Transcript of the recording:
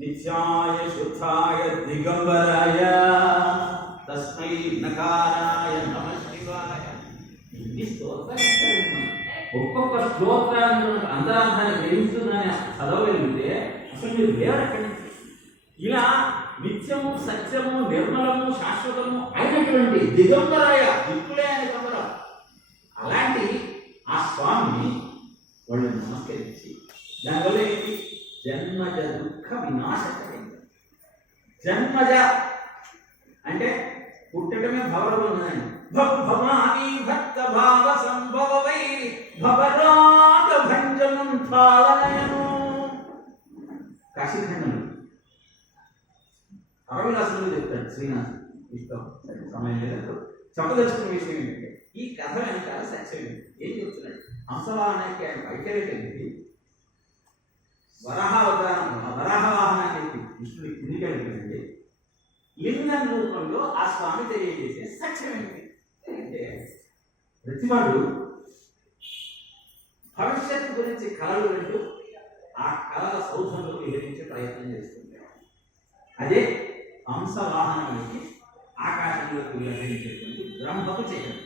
నిత్యాయ శుద్ధాయ దిగంబరాయ తస్మై నకారాయ నమ శివాయ ఇన్ని స్తోత్రాలు ఒక్కొక్క స్తోత్రాన్ని మనకు అంతరార్థాన్ని గ్రహిస్తుందని చదవగలిగితే అసలు మీరు లేవనక్కడి నుంచి? ఇలా నిత్యము సత్యము నిర్మలము శాశ్వతము అయినటువంటి దిగంబరాయ దిక్కులే అని పొందడం అలాంటి ఆ స్వామిని వాళ్ళని నమస్కరించి దానివల్ల ఏంటి? జన్మజ దుఃఖ వినాశకమైంది జన్మజ అంటే పుట్టడమే భవరవుందని భవాని భక్త భావ సంభవ వై భవరాగ భంజనం తాళనయను కాశీఖండం అరవిలాసులు చెప్తాడు శ్రీనాథ్ ఇష్టం. సమయం లేదు. చెప్పదలుచుకున్న విషయం ఏంటంటే ఈ కథ వెనకాల సత్యం ఏం చెప్తున్నాడు? హంసవాహనానికి వైఖరి వైఖరికి వరాహ అవతారం వరాహ వాహన అని చెప్పి విష్ణుడి కిందికి వెళ్ళిపోయింది లింగం రూపంలో ఆ స్వామి తెలియజేసే సత్యం ఏంటి? అంటే ప్రతివాడు భవిష్యత్తు గురించి కళలు వింటూ ఆ కళల సౌధంలో విహరించే ప్రయత్నం చేస్తుంది అదే హంస వాహనానికి ఆకాశంలోకి విహరించేటువంటి బ్రహ్మకు చేయాలి